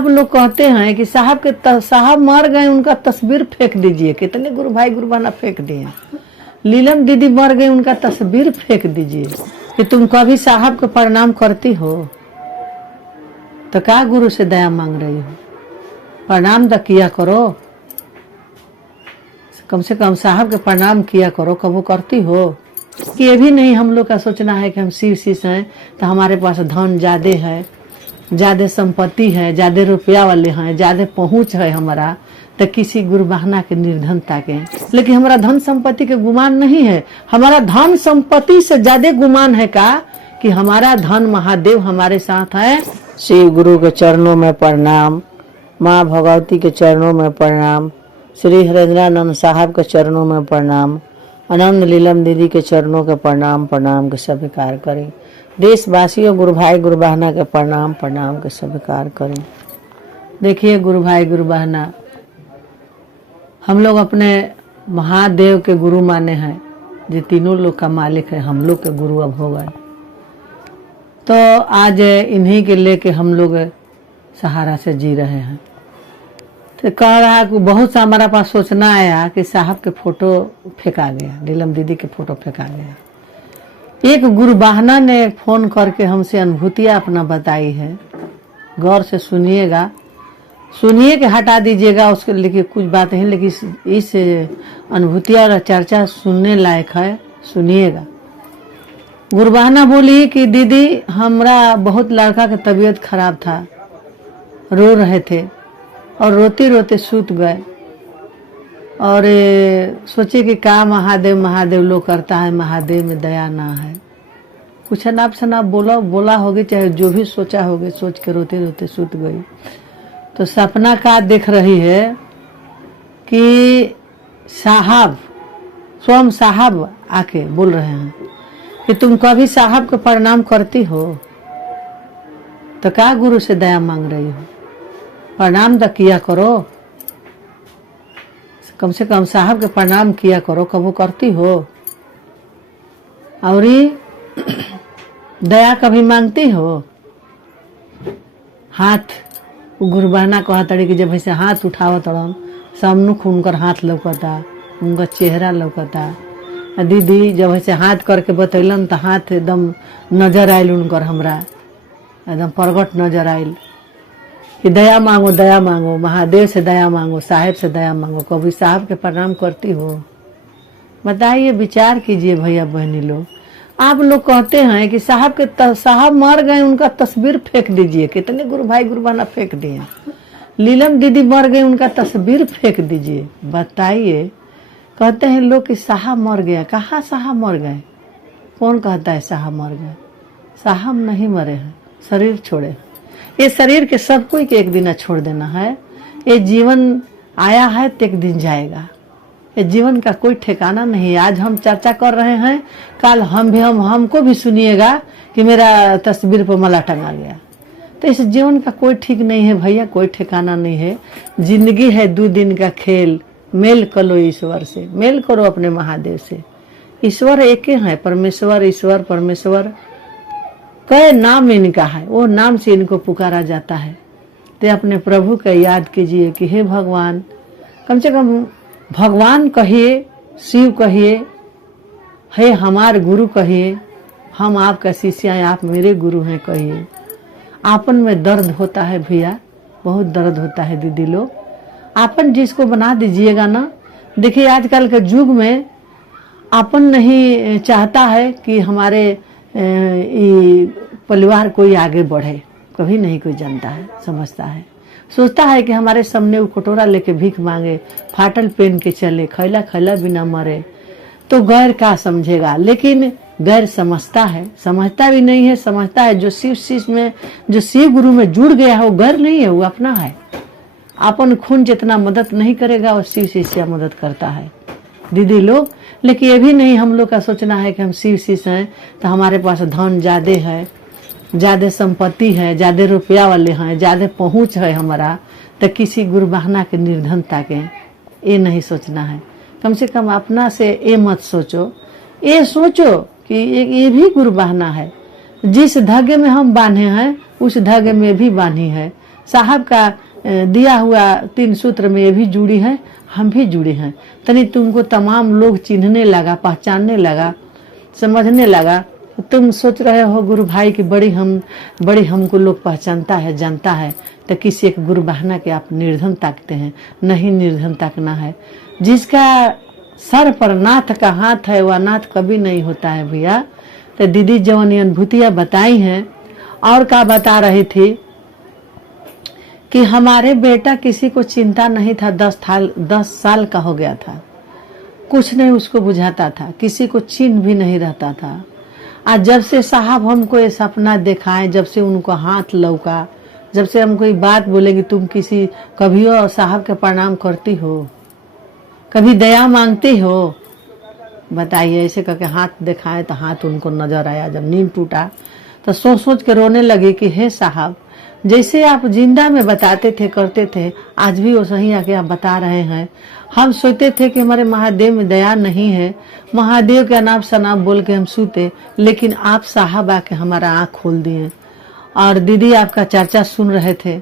आप लोग कहते हैं कि साहब मर गए, उनका तस्वीर फेंक दीजिए। कितने गुरु भाई गुरु बहना फेंक दिए। लीलम दीदी मर गई, उनका तस्वीर फेंक दीजिए। कि तुम कभी साहब को प्रणाम करती हो तो क्या गुरु से दया मांग रही हो? प्रणाम तो किया करो, कम से कम साहब के प्रणाम किया करो। कबो करती हो? कि ये भी नहीं हम लोग का सोचना है कि हम शिव शिष्य हैं तो हमारे पास धन ज्यादा है, ज्यादा संपत्ति है, ज्यादा रुपया वाले हैं, ज्यादा पहुंच है हमारा, तो किसी गुरु बहाना के निर्धनता के। लेकिन हमारा धन संपत्ति के गुमान नहीं है, हमारा धन संपत्ति से ज्यादा गुमान है का कि हमारा धन महादेव हमारे साथ है। शिव गुरु के चरणों में प्रणाम, माँ भगवती के चरणों में प्रणाम, श्री हरेंद्रानंद साहब के चरणों में प्रणाम, आनंद लीलम दीदी के चरणों के प्रणाम के स्वीकार करें। देशवासियों गुरु भाई गुरु बहना के प्रणाम के स्वीकार करें। देखिए गुरु भाई गुरु बहना, हम लोग अपने महादेव के गुरु माने हैं, जो तीनों लोग का मालिक है, हम लोग के गुरु अब हो गए। तो आज इन्हीं के लेके हम लोग सहारा से जी रहे हैं। तो कह रहा कि बहुत सा हमारा पास सोचना आया कि साहब के फोटो फेंका गया, नीलम दीदी के फोटो फेंका गया। एक गुरु बहाना ने फोन करके हमसे अनुभूतियां अपना बताई है, गौर से सुनिएगा, सुनिए के हटा दीजिएगा उसके, लेकिन कुछ बात नहीं, लेकिन इस अनुभूतियां और चर्चा सुनने लायक है, सुनिएगा। गुरु बहाना बोली कि दीदी हमरा बहुत लड़का का तबीयत खराब था, रो रहे थे और रोते रोते सूत गए और सोचे कि का महादेव महादेव लोग करता है, महादेव में दया ना है। कुछ अनाप शनाप बोला होगी, चाहे जो भी सोचा होगी, सोच के रोते रोते सूत गई। तो सपना का देख रही है कि साहब, स्वयं साहब आके बोल रहे हैं कि तुम कभी साहब को प्रणाम करती हो तो क्या गुरु से दया मांग रही हो? प्रणाम तो किया करो, कम से कम साहब के प्रणाम किया करो। कबो करती हो? और दया कभी मांगती हो? हाथ गुरु बहना कहा तड़ी कि जब ऐसे हाथ उठावा तड़न सामनुख उनकर हाथ लौकता, उनका चेहरा लौकता। दीदी जब ऐसे हाथ करके बतैलन तो हाथ एकदम नजर आयल उनकर, हमरा एकदम प्रगट नजर आयल कि दया मांगो, महादेव से दया मांगो, साहेब से दया मांगो। कभी साहब के प्रणाम करती हो? बताइए, विचार कीजिए भैया बहनी लोग। आप लोग कहते हैं कि साहब मर गए, उनका तस्वीर फेंक दीजिए। कितने गुरु भाई गुरु बहना फेंक दिए। लीलम दीदी मर गई, उनका तस्वीर फेंक दीजिए। बताइए, कहते हैं लोग कि साहब मर गया। कहाँ साहब मर गए? कौन कहता है साहब मर गए? साहब नहीं मरे हैं, शरीर छोड़े। ये शरीर के सब कोई के एक दिन छोड़ देना है। ये जीवन आया है तो एक दिन जाएगा। ये जीवन का कोई ठिकाना नहीं। आज हम चर्चा कर रहे हैं, कल हमको भी सुनिएगा कि मेरा तस्वीर पर माला टंगा गया। तो इस जीवन का कोई ठीक नहीं है भैया, कोई ठिकाना नहीं है। जिंदगी है 2 दिन का खेल, मेल करो ईश्वर से, मेल करो अपने महादेव से। ईश्वर एक ही है, परमेश्वर ईश्वर परमेश्वर कई नाम इनका है, वो नाम से इनको पुकारा जाता है। तो अपने प्रभु का याद कीजिए कि हे भगवान, कम से कम भगवान कहिए, शिव कहिए, हे हमार गुरु कहिए, हम आपका शिष्य हैं, आप मेरे गुरु हैं कहिए। आपन में दर्द होता है भैया, बहुत दर्द होता है दीदी लोग। आपन जिसको बना दीजिएगा ना। देखिए आजकल के युग में आपन नहीं चाहता है कि हमारे परिवार कोई आगे बढ़े, कभी नहीं कोई जानता है, समझता है, सोचता है कि हमारे सामने वो कटोरा लेके भीख मांगे, फाटल पहन के चले, खैला खैला बिना मरे, तो गैर का समझेगा। लेकिन गैर समझता है, समझता भी नहीं है। समझता है जो शिव शिष्य में, जो शिव गुरु में जुड़ गया है, वो गैर नहीं है, वो अपना है। अपन खून जितना मदद नहीं करेगा, वो शिव शिष्य मदद करता है दीदी लोग। लेकिन ये भी नहीं हम लोग का सोचना है कि हम शिव शिष्य हैं तो हमारे पास धन ज्यादा है, ज्यादा संपत्ति है, ज्यादा रुपया वाले हैं, ज्यादा पहुंच है हमारा, तो किसी गुरु बहाना के निर्धनता के ये नहीं सोचना है। कम से कम अपना से ये मत सोचो, ये सोचो कि ये भी गुरु बहाना है। जिस धागे में हम बांधे हैं उस धागे में भी बांधी है। साहब का दिया हुआ 3 सूत्र में ये भी जुड़ी है, हम भी जुड़े हैं। तनी तुमको तमाम लोग चिन्हने लगा, पहचानने लगा, समझने लगा। तुम सोच रहे हो गुरु भाई की बड़ी हमको लोग पहचानता है, जानता है, तो किसी एक गुरु बहाना के आप निर्धन ताकते हैं। नहीं, निर्धन ताकना है। जिसका सर पर नाथ का हाथ है वह नाथ कभी नहीं होता है भैया। तो दीदी जवानी अनुभूतियां बताई हैं। और क्या बता रही थी कि हमारे बेटा किसी को चिंता नहीं था, 10 साल का हो गया था, कुछ नहीं उसको बुझाता था, किसी को चिन्ह भी नहीं रहता था। आज जब से साहब हमको ये सपना दिखाए, जब से उनको हाथ लौका, जब से हम कोई बात बोलेगी तुम कभी हो साहब के प्रणाम करती हो, कभी दया मांगती हो, बताइए। ऐसे करके हाथ दिखाए तो हाथ उनको नजर आया। जब नींद टूटा तो सोच सोच के रोने लगे कि हे साहब, जैसे आप जिंदा में बताते थे, करते थे, आज भी वो सही आके आप बता रहे हैं। हम सोचते थे कि हमारे महादेव में दया नहीं है, महादेव के अनाप शनाप बोल के हम सूते, लेकिन आप साहब आके हमारा आँख खोल दिए। और दीदी आपका चर्चा सुन रहे थे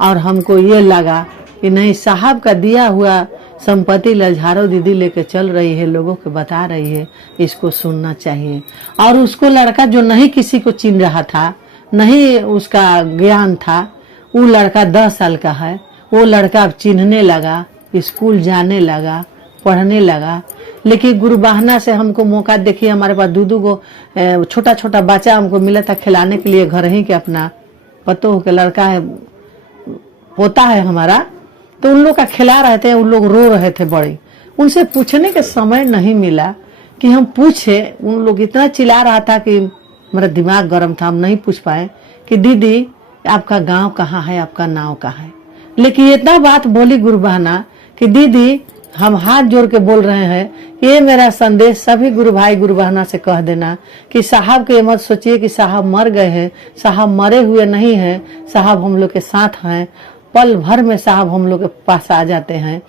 और हमको ये लगा कि नहीं, साहब का दिया हुआ संपत्ति लजहारो दीदी लेके चल रही है, लोगों को बता रही है, इसको सुनना चाहिए। और उसको लड़का जो नहीं किसी को चिन्ह रहा था, नहीं उसका ज्ञान था, वो लड़का 10 साल का है, वो लड़का अब चिन्हने लगा, स्कूल जाने लगा, पढ़ने लगा। लेकिन गुरु बहाना से हमको मौका, देखिए हमारे पास दू को छोटा छोटा बच्चा हमको मिला था खिलाने के लिए, घर ही के अपना पतो के लड़का है, पोता है हमारा, तो उन लोग का खिला रहे थे, उन लोग रो रहे थे बड़े। उनसे पूछने के समय नहीं मिला कि हम पूछे। उन लोग इतना चिल्ला रहा था कि मेरा दिमाग गर्म था, हम नहीं पूछ पाए कि दीदी आपका गांव कहाँ है, आपका नाव कहाँ है। लेकिन इतना बात बोली गुरु बहाना कि दीदी हम हाथ जोड़ के बोल रहे हैं, ये मेरा संदेश सभी गुरु भाई गुरु बहना से कह देना कि साहब के मत सोचिए कि साहब मर गए हैं, साहब मरे हुए नहीं हैं, साहब हम लोग के साथ हैं। पल भर में साहब हम लोग के पास आ जाते हैं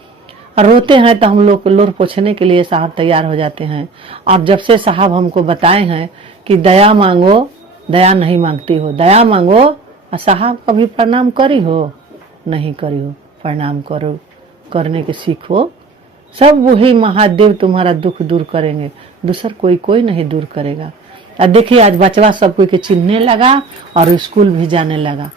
और रोते हैं तो हम लोग लोर पोछने के लिए साहब तैयार हो जाते हैं। और जब से साहब हमको बताए हैं कि दया मांगो, दया नहीं मांगती हो, दया मांगो, और साहब कभी प्रणाम करी हो, नहीं करी हो, प्रणाम करो, करने के सीखो। सब वही महादेव तुम्हारा दुख दूर करेंगे, दूसर कोई नहीं दूर करेगा। और देखिए आज बचवा सब कोई के चिन्हने लगा और स्कूल भी जाने लगा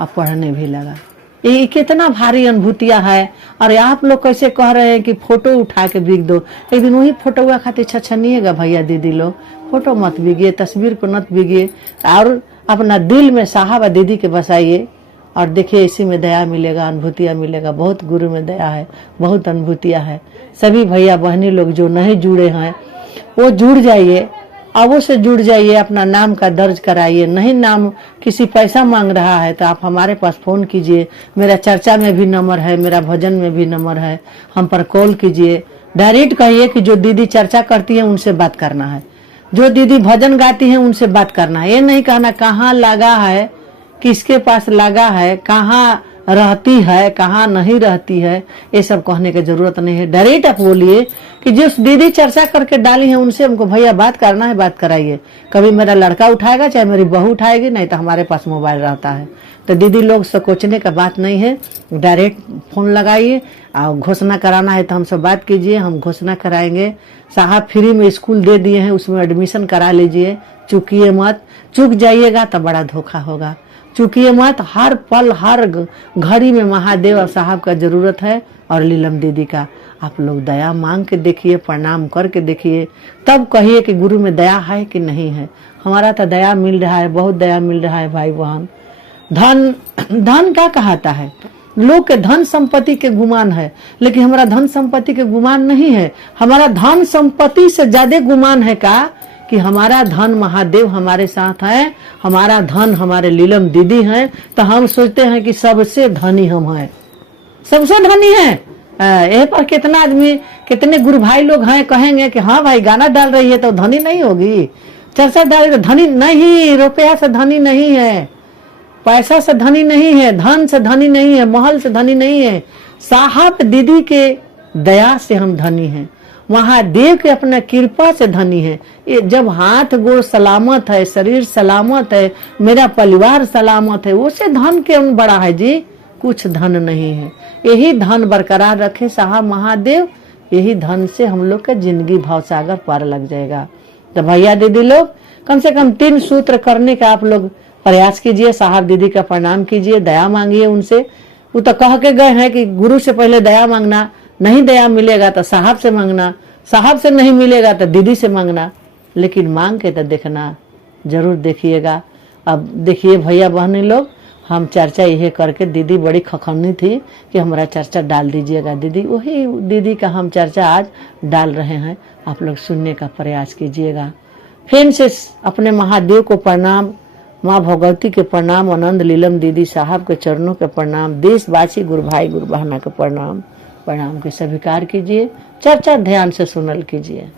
और पढ़ने भी लगा। ये कितना भारी अनुभूतियां है। और आप लोग कैसे कह रहे हैं कि फोटो उठा के बिक दो, एक दिन वही फोटो खातिर छछनिएगा भैया दीदी लोग, फोटो मत बिगिए, तस्वीर को मत बिगिए, और अपना दिल में साहब और दीदी के बसाइए। और देखिए इसी में दया मिलेगा, अनुभूतियां मिलेगा। बहुत गुरु में दया है, बहुत अनुभूतियां है। सभी भैया बहनी लोग जो नहीं जुड़े हैं वो जुड़ जाइए, अब से जुड़ जाइए, अपना नाम का दर्ज कराइए। नहीं नाम किसी पैसा मांग रहा है तो आप हमारे पास फोन कीजिए, मेरा चर्चा में भी नंबर है, मेरा भजन में भी नंबर है, हम पर कॉल कीजिए। डायरेक्ट कहिए कि जो दीदी चर्चा करती है उनसे बात करना है, जो दीदी भजन गाती है उनसे बात करना है। ये नहीं कहना कहाँ लगा है, किसके पास लगा है, कहाँ रहती है, कहाँ नहीं रहती है, ये सब कहने की जरूरत नहीं है। डायरेक्ट आप बोलिए कि जिस दीदी चर्चा करके डाली है उनसे हमको भैया बात करना है, बात कराइए। कभी मेरा लड़का उठाएगा, चाहे मेरी बहू उठाएगी, नहीं तो हमारे पास मोबाइल रहता है। तो दीदी लोग सोचने का बात नहीं है, डायरेक्ट फोन लगाइए। और घोषणा कराना है तो हमसे बात कीजिए, हम घोषणा कराएंगे। साहब फ्री में स्कूल दे दिए हैं, उसमें एडमिशन करा लीजिए, चूकिए मत। चूक जाइएगा तो बड़ा धोखा होगा, चूकिए मत। हर पल हर घड़ी में महादेव और साहब का जरूरत है और लीलम दीदी का। आप लोग दया मांग के देखिए, प्रणाम करके देखिए, तब कहिए कि गुरु में दया है कि नहीं है। हमारा तो दया मिल रहा है, बहुत दया मिल रहा है भाई बहन। धन क्या कहता है, लोग के धन संपत्ति के गुमान है, लेकिन हमारा धन संपत्ति के गुमान नहीं है। हमारा धन संपत्ति से ज्यादा गुमान है का कि हमारा धन महादेव हमारे साथ है, हमारा धन हमारे लीलम दीदी हैं। तो हम सोचते हैं कि सबसे धनी हम हैं, सबसे धनी हैं। यह पर कितना आदमी, कितने गुरु भाई लोग हैं कहेंगे कि हाँ भाई गाना डाल रही है तो धनी नहीं होगी, चर्चा डाल रही तो धनी नहीं। रुपया से धनी नहीं है, पैसा से धनी नहीं है, धन से धनी नहीं है, महल से धनी नहीं है। साहब दीदी के दया से हम धनी हैं। महादेव के अपना कृपा से धनी है। ये जब हाथ गोड़ सलामत है, शरीर सलामत है, मेरा परिवार सलामत है, उसे धन क्यों बड़ा है जी? कुछ धन नहीं है। यही धन बरकरार रखे साहब महादेव, यही धन से हम लोग का जिंदगी भावसागर पार लग जाएगा। तो भैया दीदी लोग कम से कम 3 सूत्र करने का आप लोग प्रयास कीजिए। साहब दीदी का प्रणाम कीजिए, दया मांगिए उनसे। वो तो कह के गए हैं कि गुरु से पहले दया मांगना, नहीं दया मिलेगा तो साहब से मांगना, साहब से नहीं मिलेगा तो दीदी से मांगना। लेकिन मांग के तो देखना, जरूर देखिएगा। अब देखिए भैया बहनी लोग, हम चर्चा यही करके, दीदी बड़ी खखनी थी कि हमारा चर्चा डाल दीजिएगा दीदी, वही दीदी का हम चर्चा आज डाल रहे हैं। आप लोग सुनने का प्रयास कीजिएगा। फिर से अपने महादेव को प्रणाम, माँ भगवती के प्रणाम, आनंद लीलम दीदी साहब के चरणों के प्रणाम, देशवासी गुरु भाई गुरु बहना के प्रणाम के स्वीकार कीजिए। चर्चा ध्यान से सुनल कीजिए।